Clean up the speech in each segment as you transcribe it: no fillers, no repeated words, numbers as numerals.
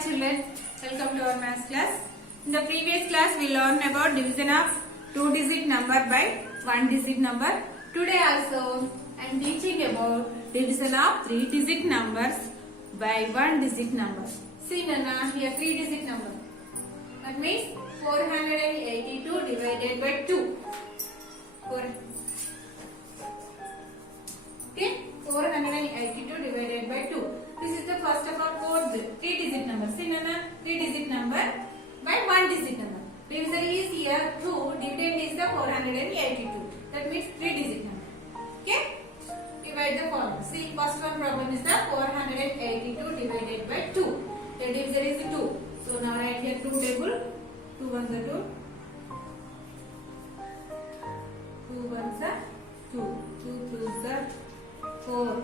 children, welcome to our maths class. In the previous class we learned about division of 2-digit number by 1-digit number. Today also I am teaching about division of 3-digit numbers by 1-digit number. See Nana, here 3-digit number. That means 482 divided by 2. Okay, 482 divided by 2. This is the first of our 3-digit number. See Nana, 3-digit number by 1-digit number. Divisor is here 2, dividend is the 482. That means 3-digit number. Okay, divide the following. See, first one problem is the 482 divided by 2. The divisor is 2. So now write here 2 table. 2 ones are 2. 2 ones are 2. 2 twos are 4.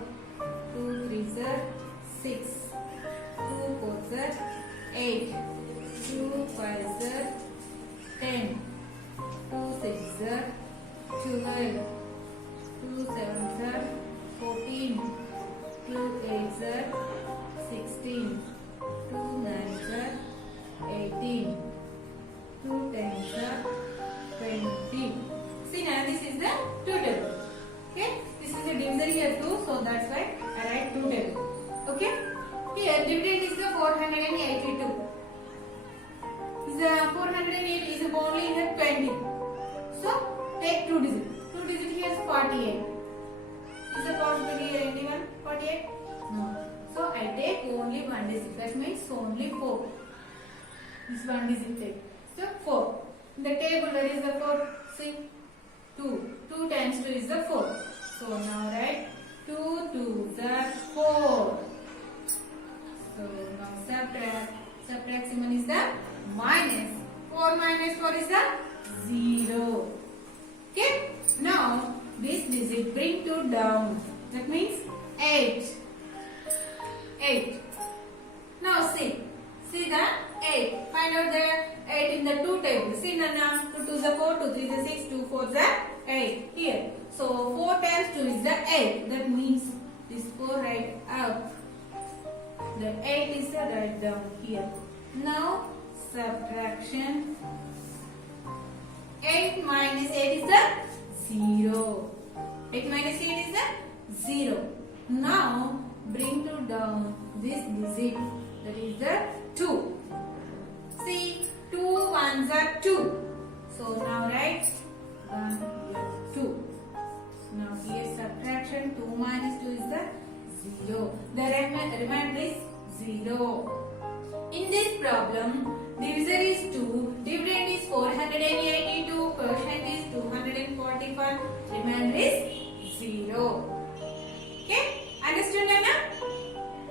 2 threes are 6. 2 fours are 8. 2 fives are 10. 2 sixes are 12. 2 sevens are 14. 2 eights are 16. 2 nines are 18. 2 tens are 20. See now this is the 2 table. Okay, this is the divisor here 2, so that's why I write 2 table. Okay, here dividend is the 482. The 408 is only here 20. So take 2 digit. 2 digit here is 48. Is the possibility here anyone 48? No. So I take only 1 digit. That means only 4. This 1 digit take. So 4. In the table where is the 4? See 2. 2 times 2 is the 4. So now write 2 2s are 4. So now subtract. Subtract symbol is the minus. 4 minus 4 is the 0. Okay. Now this digit bring 2 down. That means 8. 8. Now see. See the 8. Find out the 8 in the 2 table. See Nana. 2 2s are 4. 2 3s are 6. 2 4s are 8. Here. So 4 times 2 is the 8. That means this 4 right up. The 8 is the right down here. Now subtraction. 8 minus 8 is the 0. 8 minus 8 is the 0. Now bring 2 down this digit. That is the 2. See, 2 ones are 2. So now write 1 here 2. Now here subtraction 2 minus 2 is the 0. The remainder is 0. In this problem, divisor is 2, dividend is 482, quotient is 245, remainder is 0. Okay, understood Anna?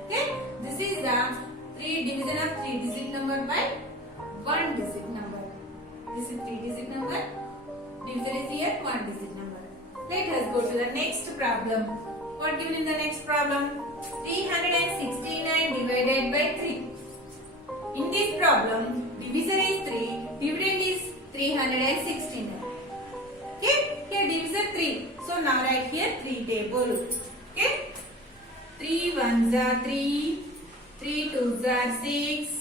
Okay, this is the division of 3-digit number by 1-digit number. This is 3-digit number, divisor is here 1-digit number. Let us go to the next problem. What given in the next problem? 369 divided by 3. In this problem, divisor is 3, dividend is 369. Okay, here divisor 3. So now write here 3 table. Okay, 3 ones are 3, 3 twos are 6,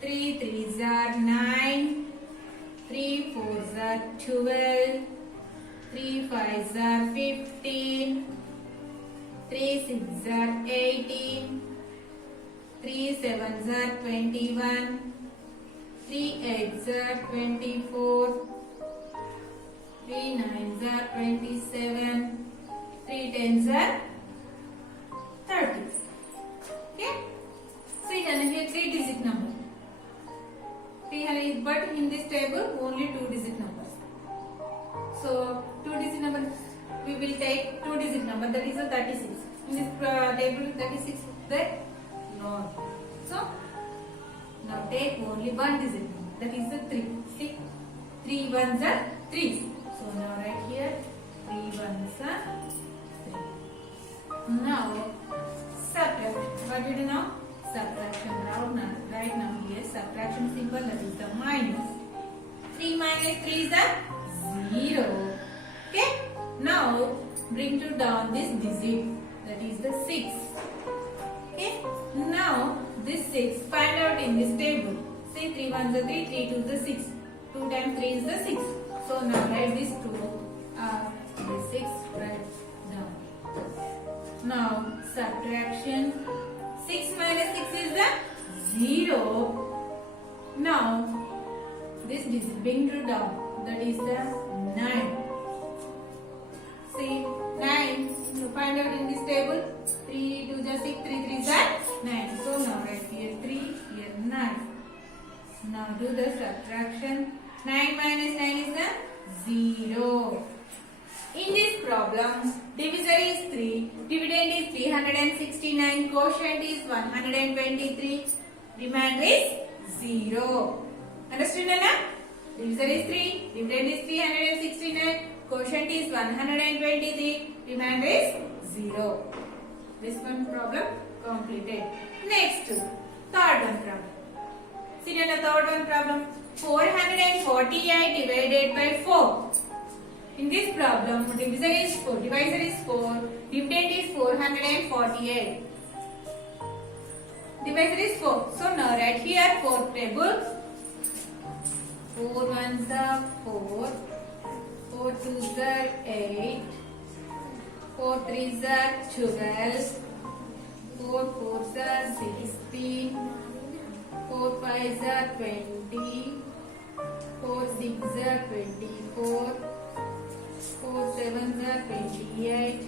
3 threes are 9, 3 fours are 12, 3 fives are 15, 3 sixes are 18, 3 sevens are 21, 3 eights are 24, 3 nines are 27, 3 tens are 30. Okay? See then here 3-digit number. 300, but in this table only 2-digit numbers. So 2-digit number we will take 2-digit number, that is a 36. In this table 36 is there? No. So now take only 1-digit number, that is the 3. See, 3 ones are 3. So now write here 3 ones are 3. Now subtract. What did you know? Subtraction. Right now here subtraction symbol, that is the minus. 3 minus 3 is the 0. Okay. Now bring to down this digit, that is the 6. Okay. Now this 6 find out in this table. See 3 1s are 3, 3 2s are 6. 2 times 3 is the 6. So now write this 2 this 6 right down. Now subtraction. 6 minus 6 is the 0. Now this bring to down. That is the 9. See 9. You find out in this table. 3 2 is 6, 3 3 is 9. So now write here 3, here 9. Now do the subtraction. 9 minus 9 is the 0. In this problem, divisor is 3, dividend is 369, quotient is 123, remainder is 0. Understood, Nana? Divisor is 3, dividend is 369, quotient is 123, remainder is 0. This one problem completed. Next, third one problem. See the third one problem. 448 divided by 4. In this problem, divisor is 4, divisor is 4, dividend is 448. Divisor is 4. So now write here 4 table. 4 1s are 4, 4 2s are 8, 4 3s are 12, 4 4s are 16, 4 5s are 20, 4 6s are 24, 4 7s are 28,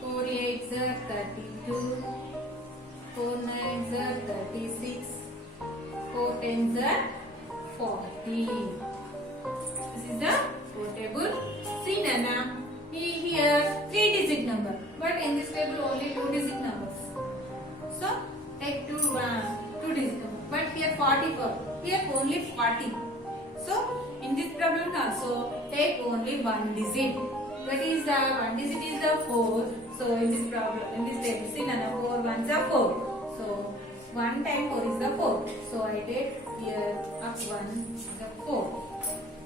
4 8s are 32, 4 9s are 36, 4 10s are 40. This is the 4 table. See Nana, here 3 digit number, but in this table only 2 digit numbers. So take 2 digit number, but here 44, here only 40. So in this problem also take only 1 digit. That is the 1 digit is the 4. So in this problem, in this table, see Nana, 4 1s are 4. So 1 time 4 is the 4. So I take here up 1 is the 4.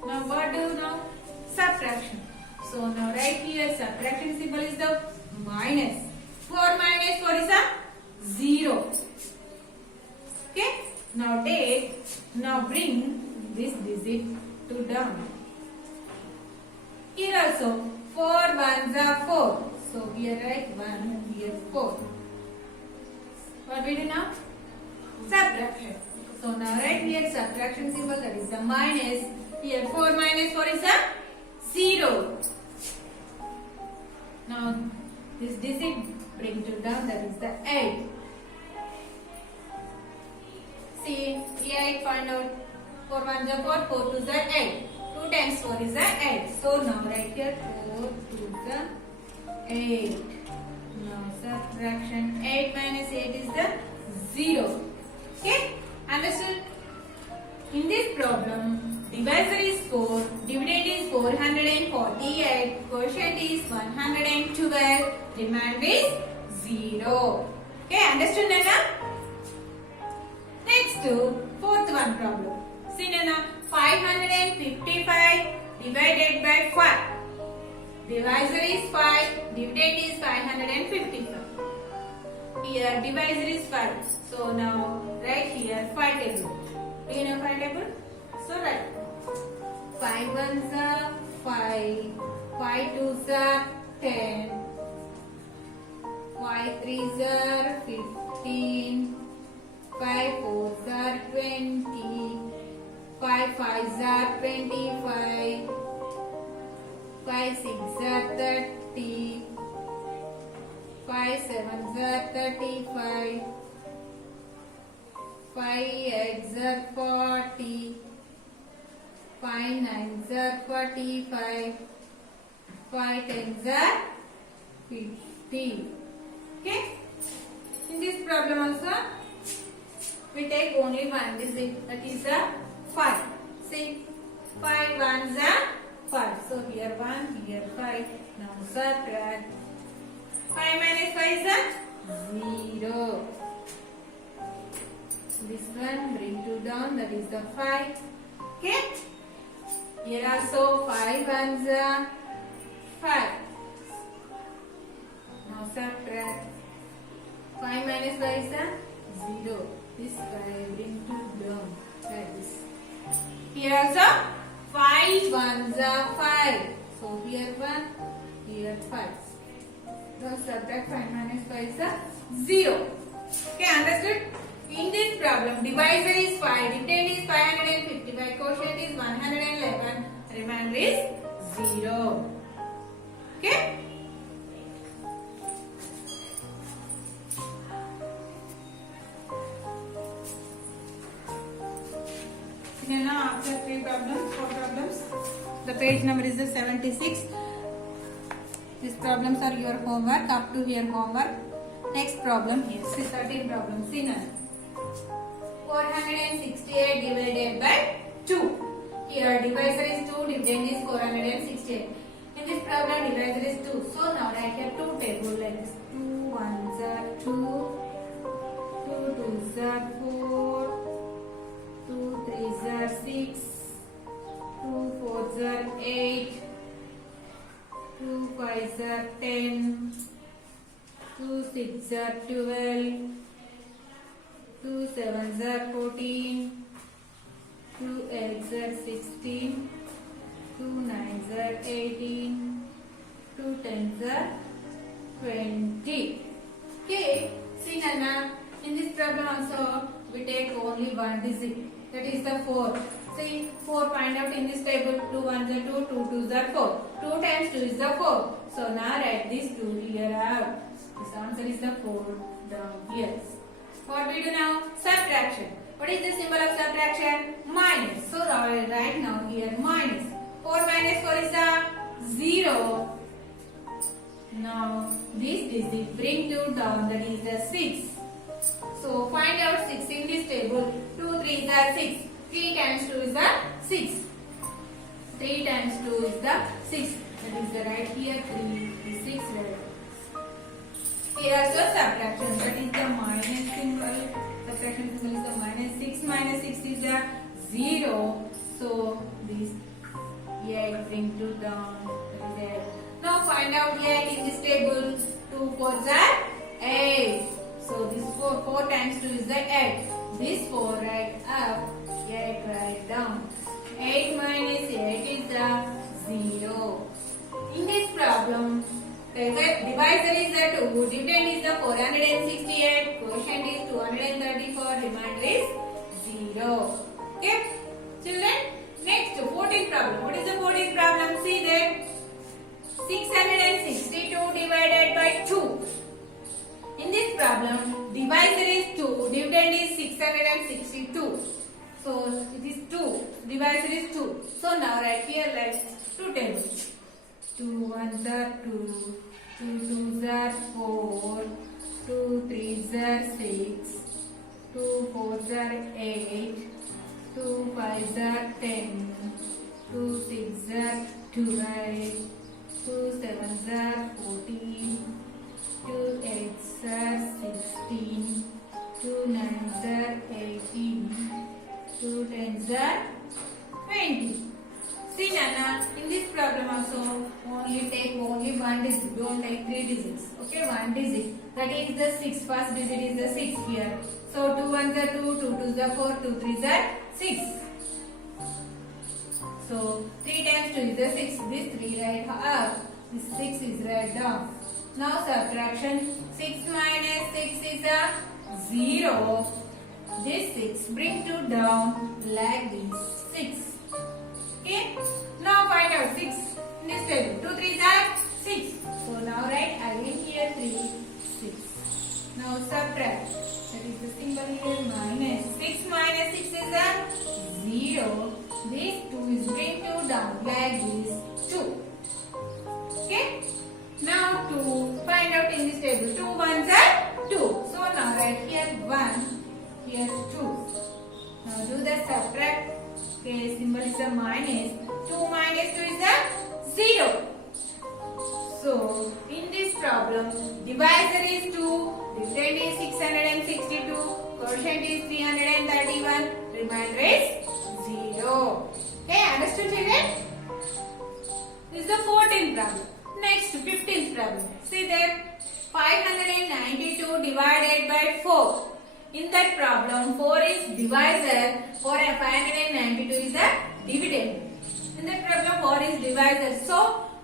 Now what do now? Subtraction. So now right here subtraction symbol is the minus. 4 minus 4 is a 0. Okay. Now bring this digit to down. Here also 4 1s are 4. So here write 1, here 4. What we do now? Subtraction. So now write here subtraction symbol, that is the minus. Here 4 minus 4 is a 0. Now this digit bring to down, that is the 8. See, here 8 find out. 4 1s are 4, 4 2s are 8. 2 times 4 is the 8. So now write here 4 2s are 8. Now subtraction. 8 minus 8 is the 0. Okay? Understood? In this problem, divisor is 4, dividend is 448, quotient is 112, remainder is 0. Okay? Understood, Nana? Next to fourth one problem. See Nana, 555 divided by 5. Divisor is 5, dividend is 555. Here divisor is 5. So now write here 5 table. Do you know 5 table? So write 5 1s are 5, 5 2s are 10, 5 3s are 15, 5 4s are 20, 5 5s are 25, 5 6s are 30, 5 7s are 35, 5 8s are 40, 5 9s are 45, 5 10s are 50. Okay? In this problem also, we take only one digit, that is a 5. See, 5 1s are 5. So here 1, here 5. Now subtract. 5 minus 5 is a 0. This one bring 2 down, that is the 5. Okay? Here also 5 1s are 5. Now subtract. 5 minus 5 is a 0. This 5 bring to down like this. Here also 5 ones are 5. So here 1, here 5. So subtract 5 minus 5 is a 0. Okay, understood? In this problem, divisor is 5, dividend is 555, quotient is 111, remainder is 0. Okay? Here now after 4 problems, the page number is the 76. These problems are your homework, up to here homework. Next problem here, 13 problem, see now. 468 divided by 2. Here divisor is 2, dividend is 468. In this problem divisor is 2. So now write here 2 table like this. 2 ones are 2, 2 twos are 4, 2 threes are 6, 2 fours are 8, 2 fives are 10, 2 sixes are 12, 2 sevens are 14, 2 eights are 16, 2 nines are 18, 2 tens are 20. Okay, see Nana, in this problem also we take only one digit, that is the 4. See, 4 find out in this table. 2 ones are 2, 2 twos are 4. 2 times 2 is the 4. So now write this 2 here out. This answer is the 4 down here. What we do now? Subtraction. What is the symbol of subtraction? Minus. So right now here minus. 4 minus 4 is a 0. Now this digit bring 2 down, that is the 6. So find out 6 in this table. 2 3s are 6. 3 times 2 is the 6. 3 times 2 is the 6. That is the right here 3 is 6 right. Here also subtraction. That is the minus symbol. Subtraction symbol is the minus. 6 minus 6 is the 0. So this 8 bring 2 down. That is 8. Now find out 8 in this table. 2 fours are 8. So this 4 times 2 is the 8. This 4 right up, 8 right down. 8 minus 8 is the 0. In this problem, the divisor is the 2, dividend is the 468, quotient is 234, remainder is 0. Okay, children? Next, 14th problem. What is the 14th problem? See there. 662 divided by 2. In this problem, divisor is 2, dividend is 662. So it is 2, divisor is 2. So now write here like 2 tables. 2 ones are 2, 2 twos are 4, 2 threes are 6, 2 fours are 8, 2 fives are 10, 2 sixes are 12, 2 sevens are 14, 2 eights are 16, 2 nines are 18, 2 tens are 20. See Nana, in this problem also take only one digit, don't take 3 digits. Okay, one digit. That is the 6. First digit is the 6 here. So 2 ones are 2, 2 twos are 4, 2 threes are 6. So 3 times 2 is the 6. This 3 right up. This 6 is right down. Now subtraction. 6 minus 6 is a 0. This 6 bring 2 down like this 6. Okay. Now find out 6 in this table. 2 3s are 6. So now write again here 3 6. Now subtract. That is the symbol here minus. 6 minus 6 is a 0. This 2 is bring 2 down like this 2. Okay. Now to find out in this table. 2 ones are 2. So now write here 1. Here 2. Now do the subtract. Okay, symbol is a minus. 2 minus 2 is a 0. So in this problem, divisor is 2, dividend is 662, quotient is 331, remainder is 0. Okay, understood children? This is the 14th problem. Next, 15th problem. See there, 592 divided divisor, 592 is the dividend. In that problem 4 is divisor. So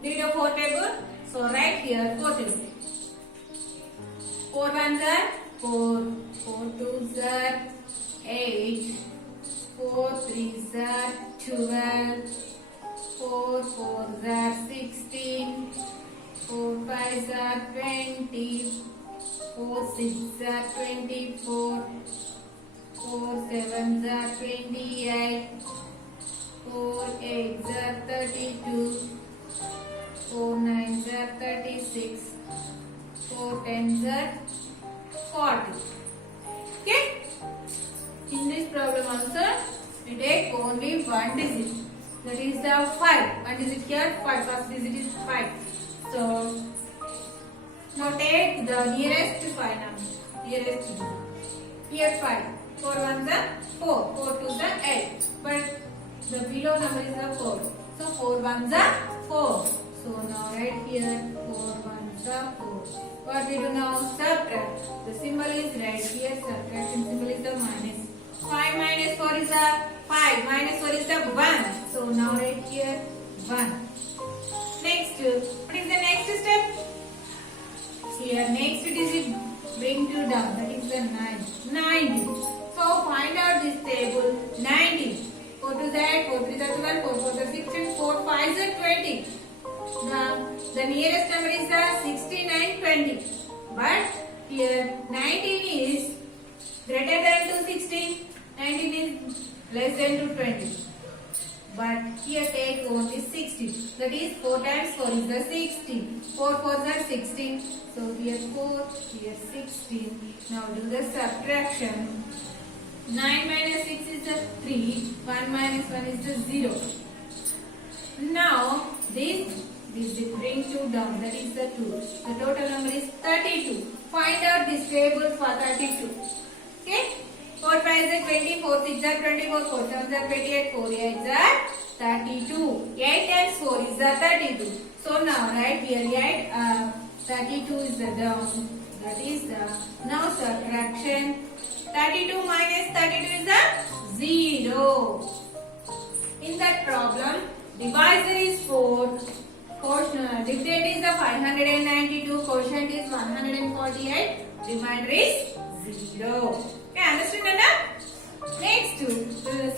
read the 4 table. So write here 4 table. 4 ones are 4, 4 twos are 8, 4 threes are 12, 4 fours are 16, 4 fives are 20, 4 sixes are 24, 4 sevens are 28, 4 eights are 32, 4 nines are 36, 4 tens are 40. Okay? In this problem also, we take only one digit. That is the 5. One digit here, 5. First digit is 5. So, now take the nearest 5 number. Nearest digit. Here 5. 4 ones are 4. 4 twos are 8. But the below number is the 4. So, 4 ones are 4. So, now write here 4 ones are 4. What we do now? Subtract. The symbol is right here. Subtraction symbol is the minus. 5 minus 4 is the 5. Minus 4 is the 1. So now write here 1. Next, what is the next step? Here next digit bring 2 down. That is the 9. 90. So find out this table. 90. 4 to that, 4 3 is 12, 4 4 is 16, 4 5 is 20. Now the nearest number is the 16 and 20. But here 19 is greater than to 16. 19 is less than to 20. But here take only 16. That is 4 times 4 is the 16. 4 4s are 16. So here 4, here 16. Now do the subtraction. 9 minus 6 is the 3. 1 minus 1 is the 0. Now this bring 2 down. That is the 2. The total number is 32. Find out this table for 32. Okay? 4 5 is 20, 4 6 are 24, 4 7 are 28, 4 8 are 32. 8 times 4 is the 32. So now right here 32 is the down. That is the now subtraction. 32 minus 32 is the 0. In that problem, divisor is 4. Dividend is the 592. Quotient is 148. Remainder is 0. Okay, understand enough? Next, the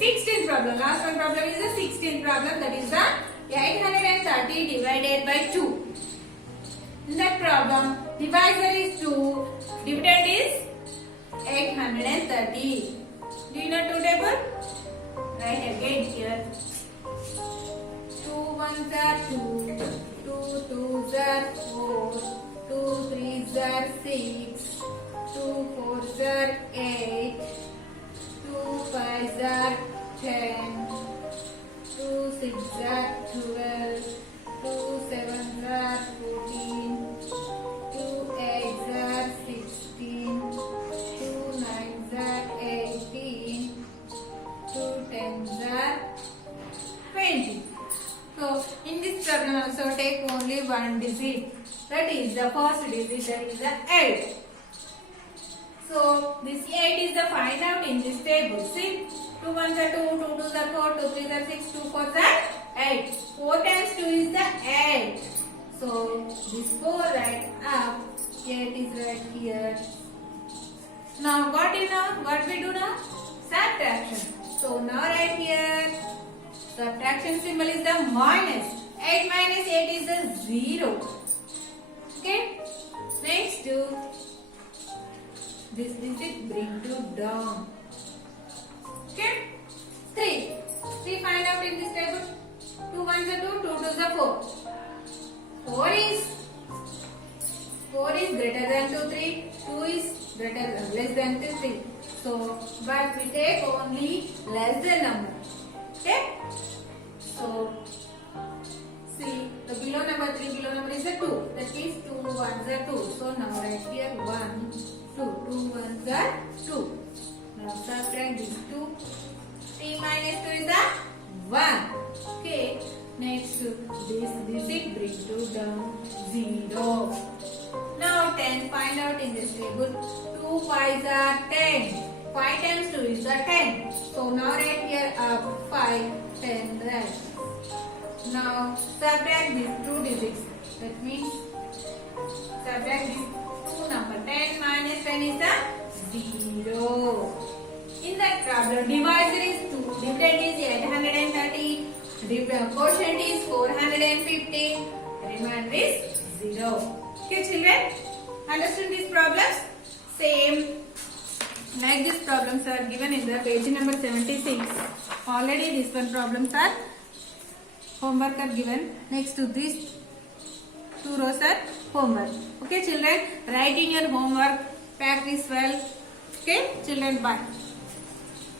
16th problem. Last one problem is the 16th problem. That is the 830 divided by 2. In that problem, divisor is 2. Dividend is 830. Do you know 2 table? Write again here. 2 ones are 2. 2 twos are 4. 2 threes are 6. 2 fours are 8. 2 fives are 10. 2 sixes are 12. 2 sevens are 14. 2 eights are 16. 2 nines are 18. 2 tens are 20. So in this problem also take only one digit. That is the first digit. That is the 8. So this 8 is the find out in this table. See, 2 ones are 2, 2 twos are 4, 2 threes are 6, 2 fours are 8. 4 times 2 is the 8. So this 4 right up, 8 is right here. Now what we do now? Subtraction. So now right here, subtraction symbol is the minus. 8 minus 8 is the 0. Okay. Next, this digit bring 2 down. Okay. 3. 3 find out in this table. 2 ones are 2, 2 twos are 4. 4 is greater than to 3. 2 is less than to 3. So, but we take only less than number. Okay. So, see the below number 3 below number is a 2. That means 2 ones are 2. So now right here 1, 2. 2 ones are 2. Now subtract these 2. 3 minus 2 is a 1. Okay. Next, this digit bring 2 down 0. Now 10 find out in this table. 2 5s are 10. 5 times 2 is the 10. So now write here 5, 10, right. Now subtract these two digits. That means subtract these two numbers. 10 minus 10 is a 0. In that problem, divisor is 2, dividend is 830, quotient is 450, remainder is 0. Okay children, understand these problems? Same like these problems are given in the page number 76. Already these one problems are homework are given. Next to these two rows are homework. Okay children, write in your homework, practice well. Okay children, bye.